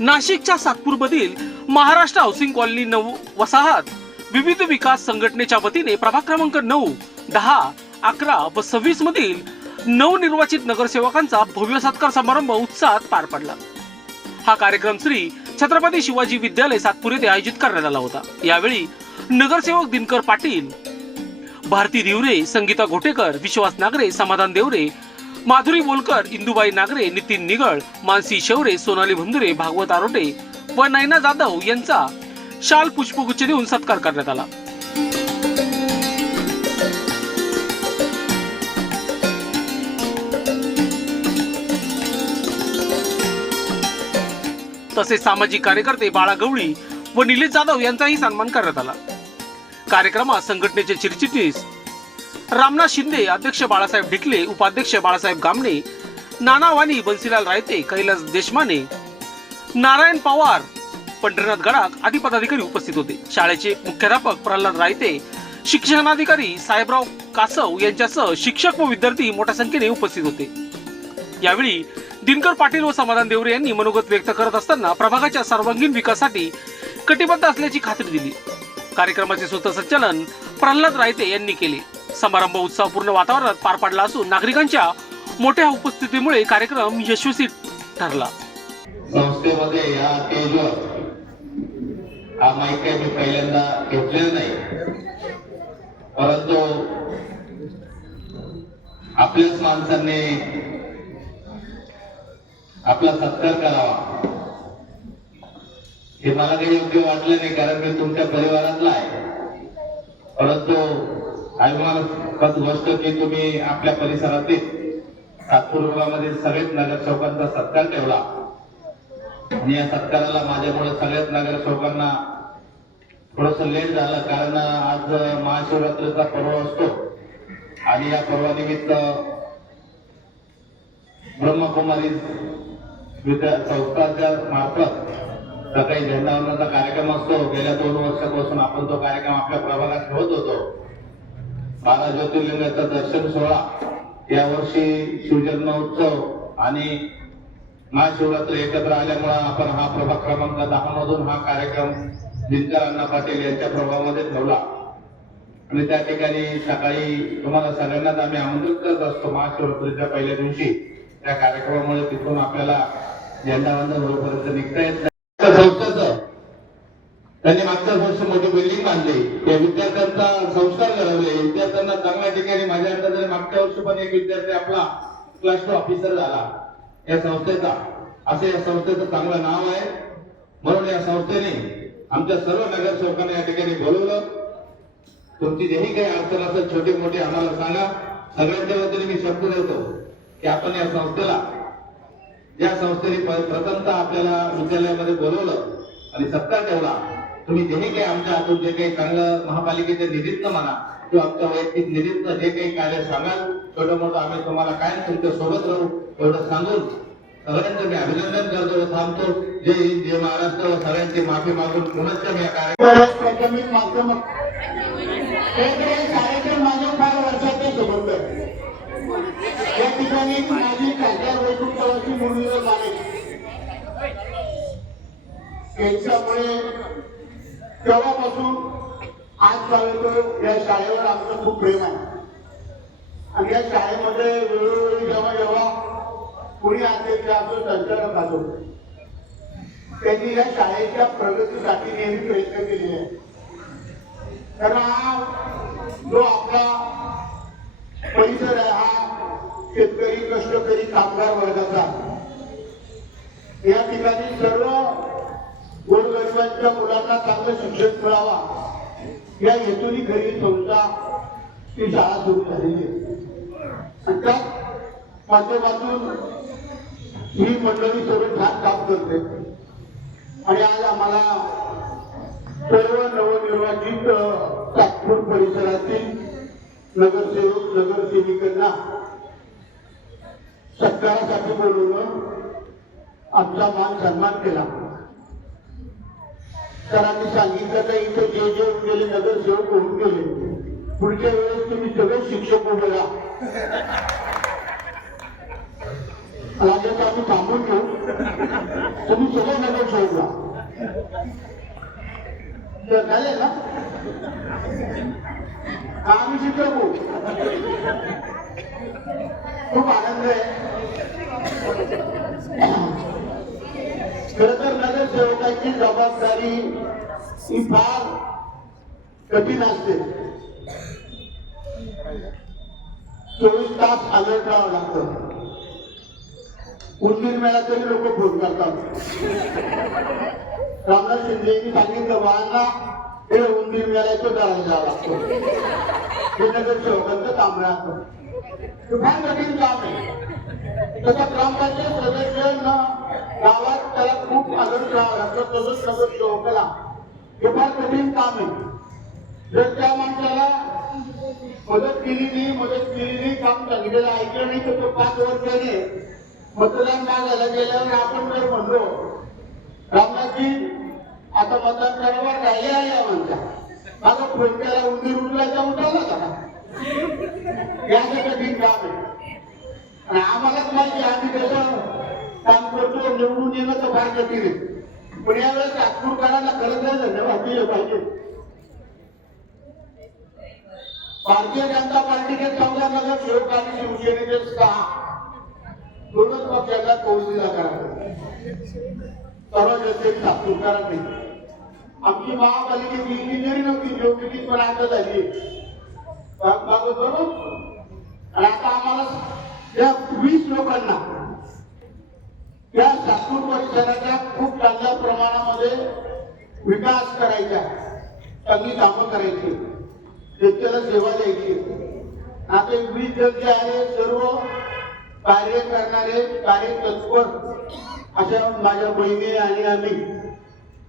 नाशिकच्या सातपूरमधील Maharashtra housing colony 9 वसाहत विविध विकास संघटनेच्या वतीने प्रभाग क्रमांक 9, 10, 11 व 26 मधील नवनिर्वाचित नगरसेवकांचा भव्य सत्कार समारंभ उत्साहात पार पडला। हा कार्यक्रम श्री छत्रपती शिवाजी विद्यालय सातपूर येथे आयोजित करण्यात आला होता। यावेळी नगरसेवक दिनकर पाटील, भारती दिवरे, संगीता घोटेकर, विश्वास नागरे, समाधान देवरे, माधुरी बोलकर, इंदुबाई नागरे, नितीन निगळ, मानसी शेवरे, सोनाली भंदुरे, भागवत आरोटे व नैना जाधव यांचा शाल पुष्पगुच्छ देऊन सत्कार करण्यात आला। तसेच सामाजिक कार्यकर्ते बाळा गवळी व निलेश जाधव यांचाही सन्मान करण्यात आला। कार्यक्रमात संघटनेचे चिरचिटणीस रामनाथ शिंदे, अध्यक्ष बाळासाहेब ढिकले, उपाध्यक्ष बाळासाहेब गामणे, नाना वाणी, बन्सीलाल रायते, कैलास देशमाने, नारायण पवार, पंढरीनाथ गडाख आदी पदाधिकारी उपस्थित होते। शाळेचे मुख्याध्यापक प्रल्हाद रायते, शिक्षणाधिकारी साहेबराव कासव यांच्यासह शिक्षक व विद्यार्थी मोठ्या संख्येने उपस्थित होते। यावेळी दिनकर पाटील व समाधान देवरे यांनी मनोगत व्यक्त करत असताना प्रभागाच्या सर्वांगीण विकासासाठी कटिबद्ध असल्याची खात्री दिली। कार्यक्रमाचे सूत्रसंचालन प्रल्हाद रायते यांनी केले। समारंभ उत्साहपूर्ण वातावरणात पार पडला असून नागरिकांच्या मोठ्या उपस्थितीमुळे कार्यक्रम यशस्वी ठरला। संस्थेमध्ये या स्टेजवर हा माईक काही मी पहिल्यांदा घेतलेला नाही, परंतु आपल्याच माणसांनी आपला सत्कार करावा हे मला काही योग्य वाटलं नाही, कारण मी तुमच्या परिवारातला आहे। परंतु अभिमानास्पद गोष्ट की तुम्ही आपल्या परिसरातील सातपूर विभागामध्ये सगळेच नगरसेवकांचा सत्कार ठेवला आणि या सत्काराला माझ्यामुळे सगळ्याच नगरसेवकांना थोडस लेट झालं, कारण आज महाशिवरात्रीचा पर्व असतो आणि या पर्वानिमित्त ब्रह्मकुमारी संस्थाच्या मार्फत सकाळी झेंडावंदनाचा कार्यक्रम असतो। गेल्या 2 वर्षापासून आपण तो कार्यक्रम आपल्या प्रभागात ठेवत होतो। 12 ज्योतिर्लिंगाचा दर्शन सोहळा, यावर्षी शिवजन्मोत्सव आणि महाशिवरात्री एकत्र आल्यामुळे आपण हा प्रभाग क्रमांक 10 मधून हा कार्यक्रम दिनकर अण्णा पाटील यांच्या प्रभागामध्ये ठेवला आणि त्या ठिकाणी सकाळी तुम्हाला सगळ्यांनाच आम्ही आमंत्रित करत असतो। महाशिवरात्रीच्या पहिल्या दिवशी त्या कार्यक्रमामुळे तिथून आपल्याला झेंडावंदन होईपर्यंत निघता येत नाही। संस्थेचं त्यांनी मागच्या वर्षी मोठी बिल्डिंग बांधली, त्या विद्यार्थ्यांचा संस्कार घडवले, विद्यार्थ्यांना चांगल्या ठिकाणी माझ्या अंदाजाने मागच्या वर्षी पण एक विद्यार्थी आपला क्लास 2 ऑफिसर झाला या संस्थेचा। असे या संस्थेचं चांगलं नाव आहे, म्हणून या संस्थेने आमच्या सर्व नगरसेवकांना या ठिकाणी बोलवलं। तुमची जेही काही अडचण असेल छोटी मोठी आम्हाला सांगा, सगळ्यांच्या वतीने मी शब्द देतो की आपण या संस्थेला, या संस्थेने प्रथमतः आपल्याला विद्यालयामध्ये बोलवलं आणि सत्कार ठेवला। तुम्ही जेही काही आमच्या हातून जे काही चांगलं महापालिकेच्या निधीतनं म्हणा किंवा आमच्या वैयक्तिक निधीतनं जे काही कार्य सांगाल, छोटं मोठं आम्ही तुम्हाला कायम तुमच्या सोबत राहू एवढं सांगून सगळ्यांचं मी अभिनंदन करतो व थांबतो। जय हिंद, जय महाराष्ट्र व सगळ्यांची माफी मागून पुनश्च मी या कार्यक्रम माझ्या फार वर्षाचे सोबत या ठिकाणी माझी खासदार वैकुंठवासी मुलीला झाले, त्यांच्यामुळे तेव्हापासून आजपर्यंत या शाळेवर आमचं खूप प्रेम आहे आणि या शाळेमध्ये वेळोवेळी जेव्हा कोणी अध्यक्ष असो, संचालक असो, त्यांनी या शाळेच्या प्रगतीसाठी नेहमी प्रयत्न केलेले आहे। कारण हा जो आपला परिसर आहे हा शेतकरी, कष्टकरी, कामगार वर्गाचा, या ठिकाणी सर्व गोरगरिबांच्या मुलांना चांगलं शिक्षण मिळावा या हेतूने खरी संस्था ही शाळा सुरू झालेली आहे। त्या माध्यमातून ही मंडळी सर्व छान काम करते आणि आज आम्हाला सर्व नवनिर्वाचित सातपूर परिसरातील नगरसेवक नगरसेविकांना सत्कारासाठी बोलवून आमचा मान सन्मान केला। सरांनी सांगितलं का इथे जे जे गेले नगरसेवक होऊन गेले, पुढच्या वेळेस तुम्ही सगळे शिक्षक उभे राहा, आम्ही थांबून घेऊ। तुम्ही सगळे नगरसेवकला तर झाले ना आम्ही शिकवू खूप आनंद आहे. खर तर नगरसेवकाची जबाबदारी ही फार कठीण असते. 24 तास अलर्ट राहावं लागतं. उंदीर मेळा तरी लोक फोन करतात. रामनाथ शिंदेनी सांगितलं बाळांना हे उंदीर मेळ्याचं दळण द्यावं लागतं. हे नगरसेवकांचं काम राहतं. ते फार कठीण काम आहे. तसं ग्रामपंचायत सदस्य गावात त्याला खूप अलर्ट राहावं लागतं. तसंच नगरसेवकाला हे फार कठीण काम आहे. जर त्या माणसाला मदत केली नाही काम सांगितलेलं ऐकलं नाही तर तो 5 वर्षाने मतदान मागायला गेल्यावर आपण जर म्हणलो रामनाथजी आता मतदान करावं राहिले आहे या म्हणता माझा फोन केला उंदीर उडवायचा उठवला का याचं कठीण काम आहे. आणि आम्हालाच माहिती आम्ही कसं काम करतो निवडून येणं तर फार कठीण आहे. पण यावेळेस नागपूरकरांना खरंच धन्यवाद दिले पाहिजे. भारतीय जनता पार्टीने 14 नगरसेवक आणि शिवसेनेचे 6 दोनच पक्षाला कौल दिला करायचा. सर्व जनतेने नागपूरकरांनी आमची महापालिकेची इंजिनिअरिंग नव्हती जेवढी पण आता झाली बरोबर. आणि आता आम्हाला त्या 20 लोकांना त्या नागपूर परिसराचा खूप चांगल्या प्रमाणामध्ये विकास करायचा, चांगली कामं करायची, जनतेला सेवा द्यायची. आता 20 जण जे आहे सर्व कार्य करणारे कार्यतत्पर अशा माझ्या बहिणी आणि आम्ही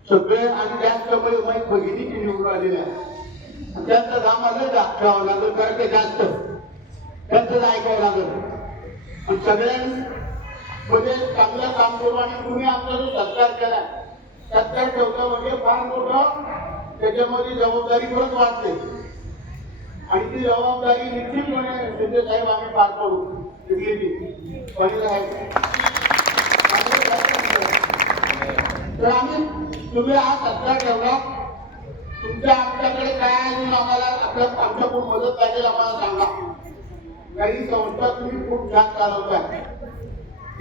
सगळे आणि जास्त भगिनी निवडून आलेल्या त्यांचं काम आलं घ्यावं लागलं कारण ते जास्त त्यांचं ऐकावं लागलं. आणि सगळ्यांमध्ये चांगलं काम करू आणि तुम्ही आमचा जो सत्कार केला सत्कार ठेवता म्हणजे फार मोठं त्याच्यामध्ये जबाबदारी परत वाढते. आणि ती जबाबदारी निश्चितपणे शिंदे साहेब आम्ही पार करू. तर आम्ही तुम्ही हा सत्कार ठेवला. तुमच्या आमच्याकडे काय अजून आम्हाला आमच्याकडून मदत लागेल आम्हाला सांगा. काही संस्था तुम्ही खूप छान चालवताय.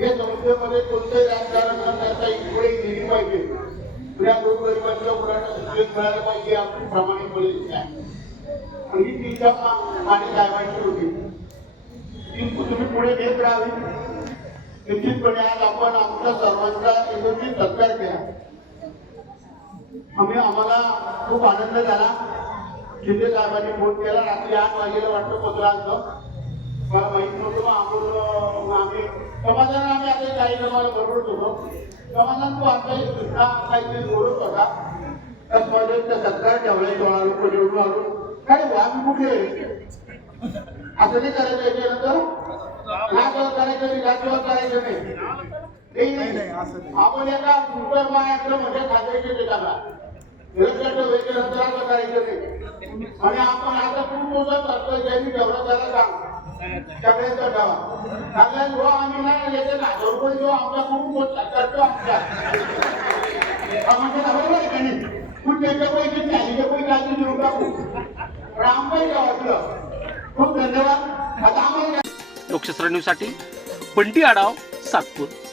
या संस्थेमध्ये कोणत्याही राजकारण करता इकडे गेली पाहिजे. या गोरगरिबांच्या मुलांना शिक्षण मिळालं पाहिजे आपण प्रामाणिकपणे आणि ही तिच्या आणि साहेबांची होती तुम्ही पुढे घेत राहावी. निश्चितपणे आज आपण आमच्या सर्वांचा एकत्रित सत्कार केला. आम्हाला खूप आनंद झाला. शिंदे साहेबांनी फोन केला रात्री 8 वाजेला वाटतं पत्रांचं मला माहित नव्हतं. आम्ही समाधान आम्ही आता काही जमाला बरोबर होतो. समाधान तो आमच्या सुद्धा काहीतरी बोलत होता. त्या सत्कार ठेवला 16 लोक निवडून आलो. काय आम्ही कुठे असं नाही करायचं. याच्यानंतर करायचं नाही राज्यवाद करायचं नाही. आपण एका सुपर मायाकडे म्हणजे खात्याचे ते टाका वेगळ्यानंतर असं करायचं नाही. आणि आपण आता खूप मोठं करतो ज्यांनी ठेवलं त्याला सांग सगळ्यांचा ठेवा सगळ्या जो आम्ही नाही येते ना 1000 रुपये जो आमचा खूप करतो आमच्या म्हणजे बरोबर आहे का नाही. खूप त्याच्या पैसे त्याचे पैसे आधी देऊन टाकू पण आमचं वाटलं. खूप धन्यवाद. आता आम्हाला लोकशास्त्र न्यूजसाठी बंटी आढाव, सातपूर.